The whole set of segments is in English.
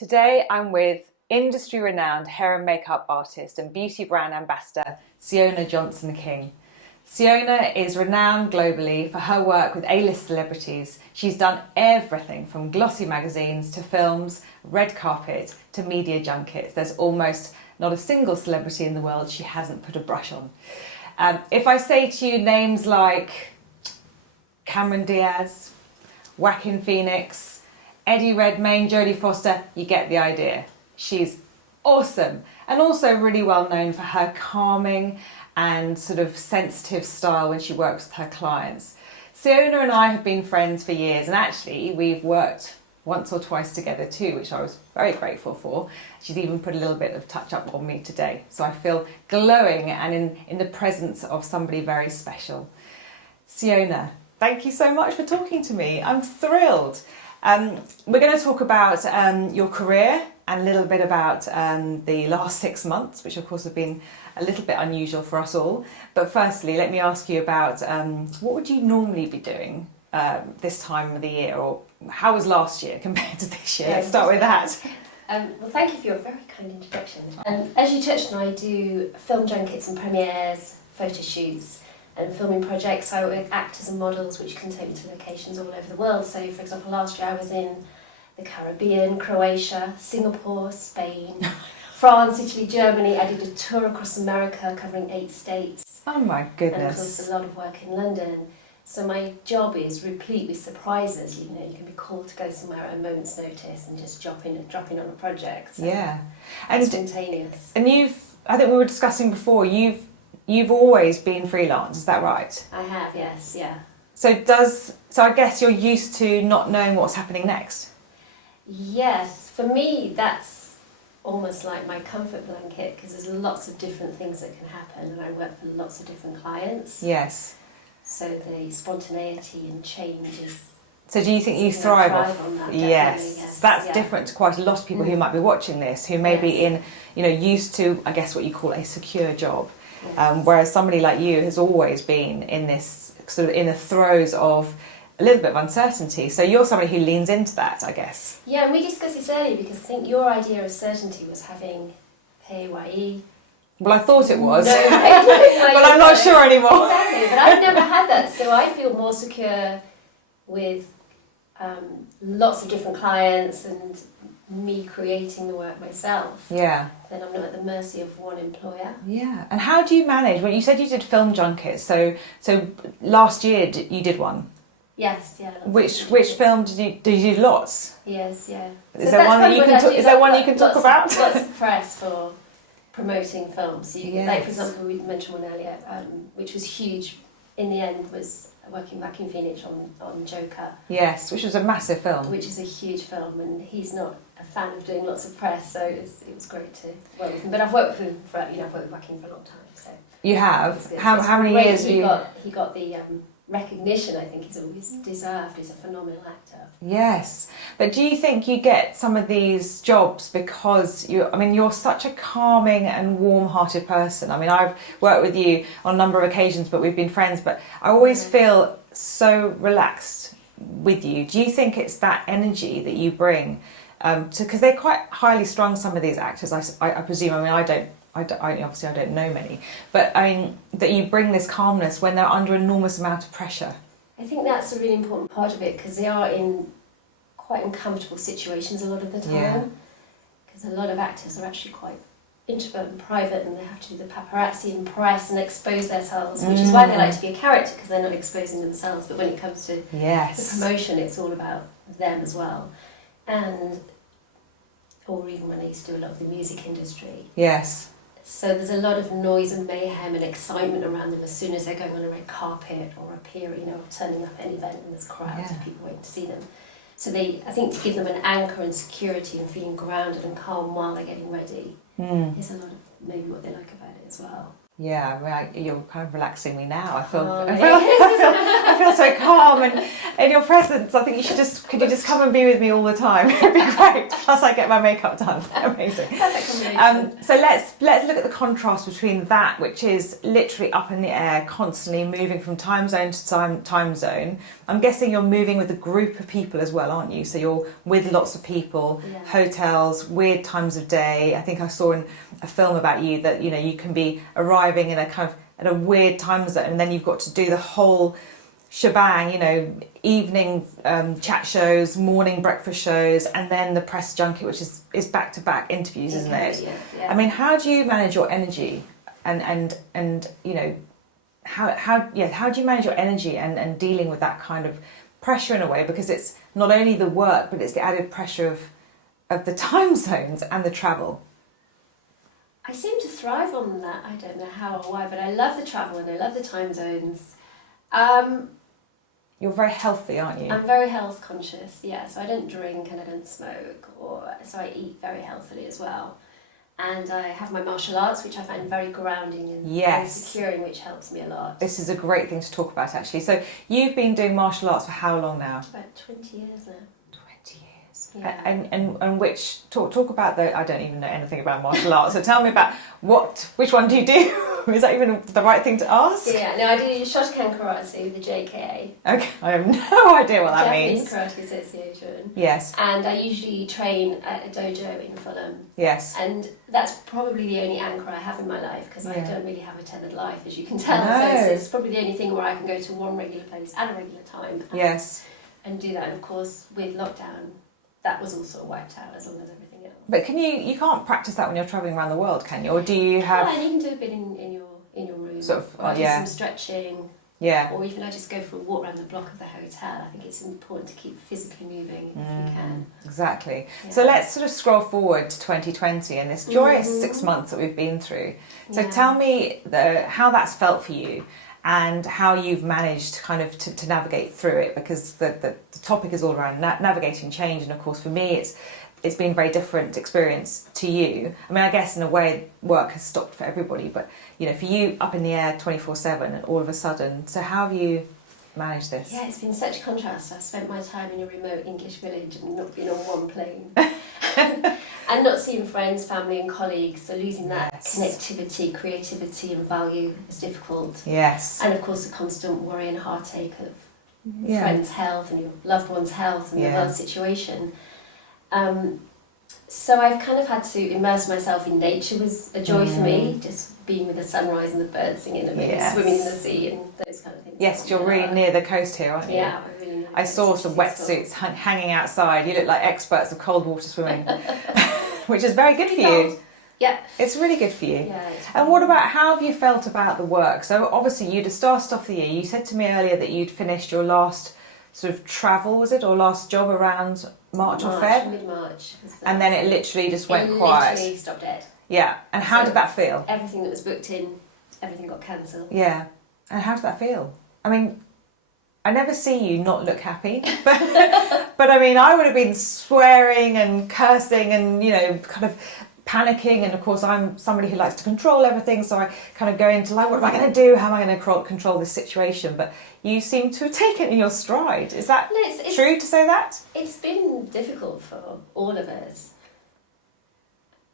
Today I'm with industry-renowned hair and makeup artist and beauty brand ambassador, Ciona Johnson-King. Ciona is renowned globally for her work with A-list celebrities. She's done everything from glossy magazines to films, red carpet to media junkets. There's almost not a single celebrity in the world she hasn't put a brush on. If I say to you names like Cameron Diaz, Joaquin Phoenix, Eddie Redmayne, Jodie Foster, you get the idea. She's awesome and also really well known for her calming and sort of sensitive style when she works with her clients. Ciona and I have been friends for years, and actually we've worked once or twice together too, which I was very grateful for. She's even put a little bit of touch up on me today, so I feel glowing and in the presence of somebody very special. Ciona, thank you so much for talking to me. I'm thrilled. We're going to talk about your career and a little bit about the last 6 months, which of course have been a little bit unusual for us all. But firstly, let me ask you about what would you normally be doing this time of the year, or how was last year compared to this year? Let's start with that. Well, thank you for your very kind introduction. As you touched on, I do film junkets and premieres, photo shoots and filming projects. I work with actors and models which can take me to locations all over the world. So for example, last year I was in the Caribbean, Croatia, Singapore, Spain, France, Italy, Germany. I did a tour across America covering 8 states. Oh my goodness. And of course a lot of work in London. So my job is replete with surprises. You know, you can be called to go somewhere at a moment's notice and just drop in on a project. So yeah. And spontaneous. And I think we were discussing before, you've always been freelance, is that right? I have, yes, yeah. So I guess you're used to not knowing what's happening next? Yes, for me that's almost like my comfort blanket, because there's lots of different things that can happen and I work for lots of different clients. Yes. So the spontaneity and change is... So do you think you thrive off? On that, yes. That's different to quite a lot of people who might be watching this, who may be used to, I guess, what you call a secure job. Yes. Whereas somebody like you has always been in this sort of in the throes of a little bit of uncertainty. So you're somebody who leans into that, I guess. Yeah, and we discussed this earlier because I think your idea of certainty was having PAYE. Well, I thought it was, no, but I'm not sure anymore. Exactly, but I've never had that, so I feel more secure with lots of different clients and me creating the work myself. Yeah. Then I'm not at the mercy of one employer. Yeah. And how do you manage? Well, you said you did film junkets, so last year you did one. Yes, yeah. Which film did you do? Lots. Yes, yeah. Is there one that you can talk? Is there one you can talk about? Lots of press for promoting films. So you, yes. Like for example, we mentioned one earlier, which was huge. In the end, was working Joaquin Phoenix on Joker. Yes, which was a massive film. Which is a huge film, and he's not a fan of doing lots of press, so it was great to work with him. But I've worked with him I've worked with Joaquin for a long time. So you have. How many years have you? He got the recognition I think he's always deserved. He's a phenomenal actor. Yes, but do you think you get some of these jobs because you're such a calming and warm-hearted person? I mean, I've worked with you on a number of occasions, but we've been friends, but I always feel so relaxed with you. Do you think it's that energy that you bring because they're quite highly strung, some of these actors, I presume. I mean, obviously I don't know many, but I mean that you bring this calmness when they're under enormous amount of pressure. I think that's a really important part of it, because they are in quite uncomfortable situations a lot of the time. Because a lot of actors are actually quite introvert and private, and they have to do the paparazzi and press and expose themselves, which is why they like to be a character, because they're not exposing themselves. But when it comes to the promotion, it's all about them as well. Or even when I used to do a lot of the music industry. Yes. So there's a lot of noise and mayhem and excitement around them as soon as they're going on a red carpet or turning up at an event, and there's crowds of people waiting to see them. So I think to give them an anchor and security and feeling grounded and calm while they're getting ready is a lot of maybe what they like about it as well. Yeah, I mean, you're kind of relaxing me now. I feel so calm, and in your presence, I think could you just come and be with me all the time? It'd be great. Plus, I get my makeup done. Amazing. So let's look at the contrast between that, which is literally up in the air, constantly moving from time zone to time zone. I'm guessing you're moving with a group of people as well, aren't you? So you're with lots of people, hotels, weird times of day. I think I saw in a film about you that, you know, you can be arriving in a kind of at a weird time zone, and then you've got to do the whole shebang, you know, evening chat shows, morning breakfast shows, and then the press junket, which is back-to-back interviews, isn't it? Yeah. I mean, how do you manage your energy and you know, how do you manage your energy and dealing with that kind of pressure in a way, because it's not only the work but it's the added pressure of the time zones and the travel? I seem to thrive on that. I don't know how or why, but I love the travel and I love the time zones. You're very healthy, aren't you? I'm very health conscious, yeah. So I don't drink and I don't smoke, so I eat very healthily as well. And I have my martial arts, which I find very grounding and securing, which helps me a lot. This is a great thing to talk about, actually. So you've been doing martial arts for how long now? About 20 years now. 20 years. Yeah. And which talk about the, I don't even know anything about martial arts. So tell me about which one do you do? Is that even the right thing to ask? Yeah, no, I do Shotokan Karate, the JKA. Okay, I have no idea what that means. Japanese Karate Association. Yes. And I usually train at a dojo in Fulham. Yes. And that's probably the only anchor I have in my life, because I don't really have a tethered life, as you can tell. No. So it's probably the only thing where I can go to one regular place at a regular time. And do that. And of course, with lockdown, that was also wiped out, as long as everything else. But you can't practice that when you're travelling around the world, can you? Or do you have... Yeah, and you can do a bit in your room. Sort of, or do some stretching. Yeah. Or even I just go for a walk around the block of the hotel. I think it's important to keep physically moving if you can. Exactly. Yeah. So let's sort of scroll forward to 2020 and this joyous 6 months that we've been through. So tell me how that's felt for you and how you've managed kind of to navigate through it, because the topic is all around navigating change, and of course for me it's been a very different experience to you. I mean, I guess in a way work has stopped for everybody, but you know, for you, up in the air 24/7 and all of a sudden. So how have you managed this? Yeah, it's been such a contrast. I've spent my time in a remote English village and not been on one plane. And not seeing friends, family and colleagues, so losing that connectivity, creativity and value is difficult. Yes. And of course the constant worry and heartache of friends' health and your loved one's health and the world situation. So I've kind of had to immerse myself in nature. Was a joy for me, just being with the sunrise and the birds singing and maybe swimming in the sea and those kind of things. Yes, you're really near the coast here, aren't you? Yeah, I really know. I saw some wetsuits hanging outside. You look like experts of cold water swimming, which is very good for you. Yeah. It's really good for you. Yeah, and what about, how have you felt about the work? So obviously you'd have started off the year. You said to me earlier that you'd finished your last sort of travel, was it, or last job around March or Feb? Mid-March. And then it literally just went quiet. It literally stopped dead. Yeah. And how did that feel? Everything that was booked in, everything got cancelled. Yeah. And how did that feel? I mean, I never see you not look happy, but I mean, I would have been swearing and cursing and, you know, kind of panicking. And of course, I'm somebody who likes to control everything, so I kind of go into like, what am I going to do? How am I going to control this situation? But you seem to have taken it in your stride. Is that true to say that? It's been difficult for all of us.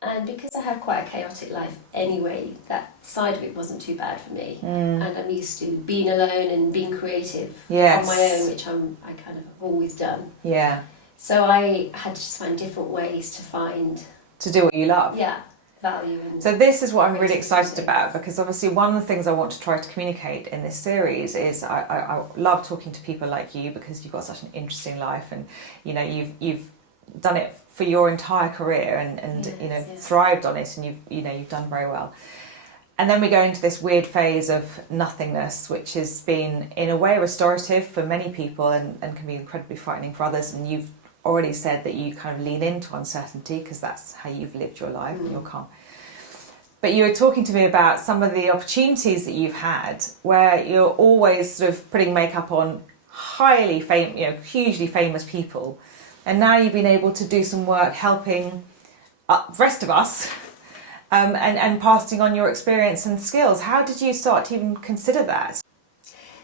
And because I have quite a chaotic life anyway, that side of it wasn't too bad for me. And I'm used to being alone and being creative on my own, which I kind of have always done. Yeah. So I had to just find different ways to do what you love. Yeah, value. And so this is what I'm really excited about, because obviously one of the things I want to try to communicate in this series is I love talking to people like you, because you've got such an interesting life, and you know you've done it for your entire career and you know thrived on it, and you've done very well. And then we go into this weird phase of nothingness, which has been in a way restorative for many people and can be incredibly frightening for others. And you've already said that you kind of lean into uncertainty because that's how you've lived your life and you're calm. But you were talking to me about some of the opportunities that you've had where you're always sort of putting makeup on highly famous, you know, hugely famous people, and now you've been able to do some work helping the rest of us and passing on your experience and skills. How did you start to even consider that?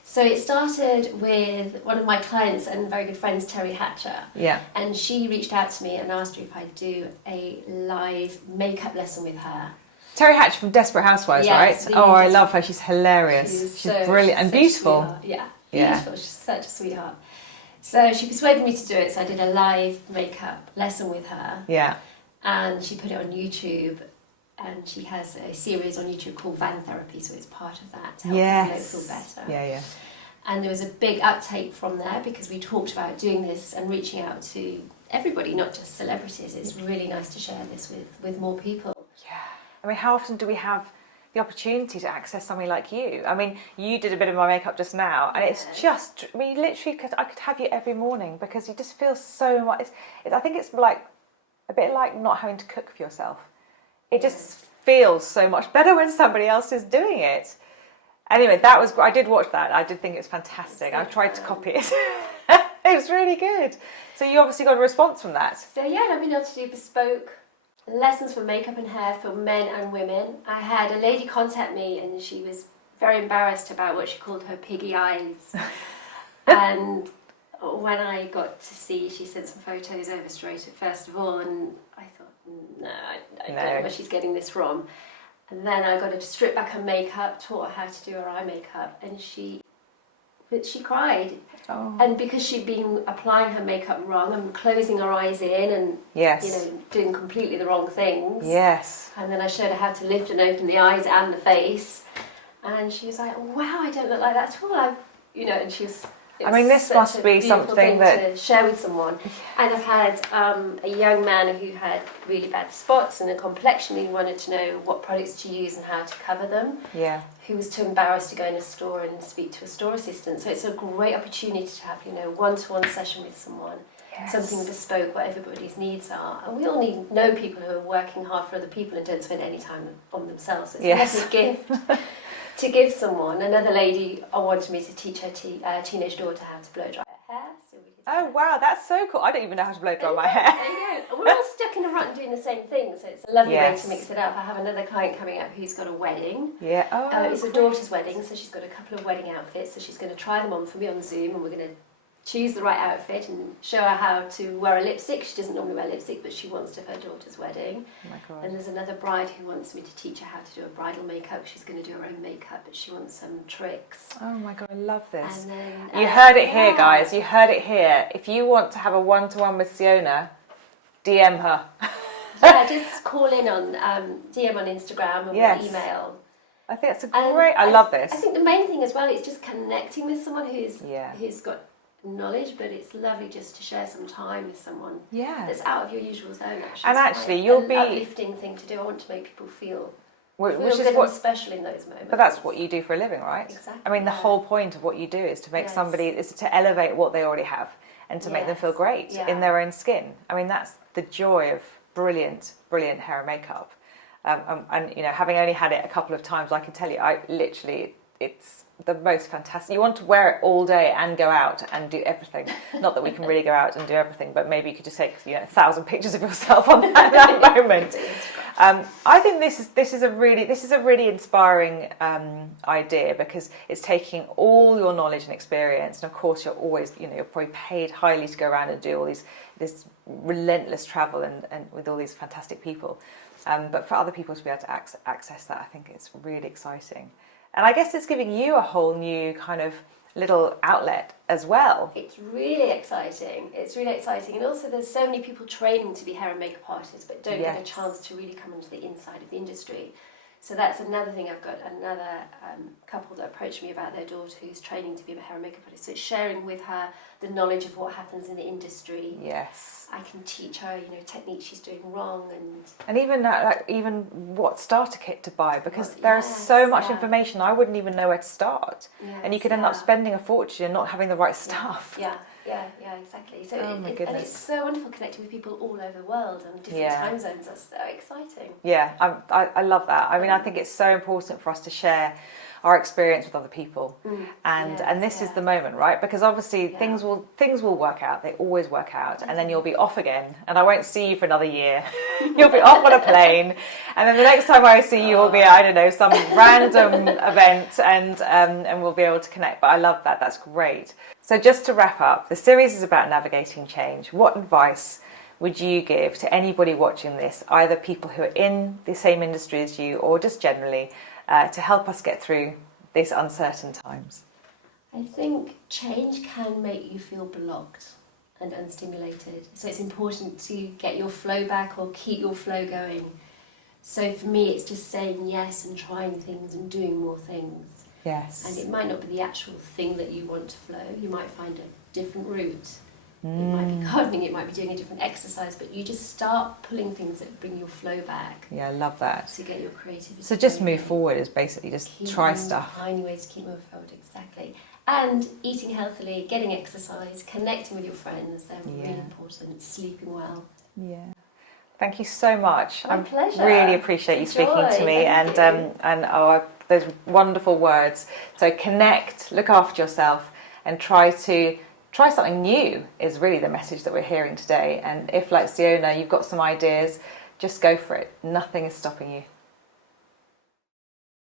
So it started with one of my clients and very good friends, Terry Hatcher. Yeah. And she reached out to me and asked her if I'd do a live makeup lesson with her. Terry Hatcher from Desperate Housewives, right? Oh, I love her. She's hilarious. She's brilliant and beautiful. Yeah. Beautiful. She's such a sweetheart. So she persuaded me to do it. So I did a live makeup lesson with her. Yeah. And she put it on YouTube. And she has a series on YouTube called Van Therapy, so it's part of that to help people feel better. Yeah, yeah. And there was a big uptake from there because we talked about doing this and reaching out to everybody, not just celebrities. It's really nice to share this with more people. Yeah. I mean, how often do we have the opportunity to access somebody like you? I mean, you did a bit of my makeup just now, and it's just, I mean, literally, I could have you every morning because you just feel so much. I think it's like a bit like not having to cook for yourself. It just feels so much better when somebody else is doing it. Anyway, I did watch that. I did think it was fantastic. I tried to copy it. It was really good. So you obviously got a response from that. So yeah, I've been able to do bespoke lessons for makeup and hair for men and women. I had a lady contact me and she was very embarrassed about what she called her piggy eyes. And when I got to see, she sent some photos over straight at first of all, and I thought, no, I don't know where she's getting this from. And then I got her to strip back her makeup, taught her how to do her eye makeup, and she cried. Oh. And because she'd been applying her makeup wrong and closing her eyes in and doing completely the wrong things. Yes. And then I showed her how to lift and open the eyes and the face, and she was like, "Wow, I don't look like that at all." And she was. I mean, this must be something to share with someone. And I've had a young man who had really bad spots and a complexion. He wanted to know what products to use and how to cover them. Yeah. Who was too embarrassed to go in a store and speak to a store assistant. So it's a great opportunity to have, one-to-one session with someone. Yes. Something bespoke, what everybody's needs are. And we all know people who are working hard for other people and don't spend any time on themselves. So it's a massive gift. To give someone. Another lady wanted me to teach her teenage daughter how to blow dry her hair. So we did Oh wow, that's so cool. I don't even know how to blow dry my hair. There you go. We're all stuck in a rut and doing the same thing, so it's a lovely way to mix it up. I have another client coming up who's got a wedding. Yeah. Oh, it's her daughter's wedding, so she's got a couple of wedding outfits, so she's going to try them on for me on Zoom, and we're going to choose the right outfit and show her how to wear a lipstick. She doesn't normally wear lipstick, but she wants to for her daughter's wedding. Oh my God. And there's another bride who wants me to teach her how to do a bridal makeup. She's going to do her own makeup, but she wants some tricks. Oh my God, I love this. And then, you heard it here, guys. You heard it here. If you want to have a one-to-one with Ciona, DM her. Yeah, just call in on DM on Instagram or email. I think that's great. I love this. I think the main thing as well is just connecting with someone who's got knowledge, but it's lovely just to share some time with someone that's out of your usual zone. And actually, you'll be uplifting thing to do. I want to make people feel which good is what and special in those moments. But that's what you do for a living, right? Exactly. I mean, the whole point of what you do is to make somebody is to elevate what they already have and to make them feel great in their own skin. I mean, that's the joy of brilliant hair and makeup. And having only had it a couple of times, I can tell you, it's the most fantastic. You want to wear it all day and go out and do everything. Not that we can really go out and do everything, but maybe you could just take 1,000 pictures of yourself on that moment. I think this is a really inspiring idea, because it's taking all your knowledge and experience, and of course you're always you're probably paid highly to go around and do all this relentless travel and with all these fantastic people. But for other people to be able to access that, I think it's really exciting. And I guess it's giving you a whole new kind of little outlet as well. It's really exciting. And also there's so many people training to be hair and makeup artists but don't get a chance to really come into the inside of the industry. So that's another thing. I've got another couple that approached me about their daughter who's training to be a hair and makeup artist. So it's sharing with her the knowledge of what happens in the industry. Yes. I can teach her, techniques she's doing wrong and even what starter kit to buy, because there's so much information. I wouldn't even know where to start. Yes, and you could end up spending a fortune and not having the right stuff. Yeah, exactly. So my goodness. And it's so wonderful connecting with people all over the world and different time zones. That's so exciting. Yeah, I love that. I mean, I think it's so important for us to share our experience with other people, and this is the moment, right? Because obviously things will work out. They always work out, and then you'll be off again, and I won't see you for another year. You'll be off on a plane, and then the next time I see you will be, I don't know, some random event, and we'll be able to connect. But I love that. That's great. So just to wrap up, the series is about navigating change. What advice would you give to anybody watching this, either people who are in the same industry as you or just generally, to help us get through these uncertain times? I think change can make you feel blocked and unstimulated. So it's important to get your flow back or keep your flow going. So for me, it's just saying yes and trying things and doing more things. Yes. And it might not be the actual thing that you want to flow. You might find a different route. It might be gardening, it might be doing a different exercise, but you just start pulling things that bring your flow back. Yeah, I love that. To get your creativity. So just move forward is basically just try stuff. Finding ways to keep moving forward, exactly. And eating healthily, getting exercise, connecting with your friends, they're really important. Sleeping well. Yeah. Thank you so much. My pleasure. Really appreciate you speaking to me and those wonderful words. So connect, look after yourself, and try something new is really the message that we're hearing today. And if, like Ciona, you've got some ideas, just go for it. Nothing is stopping you.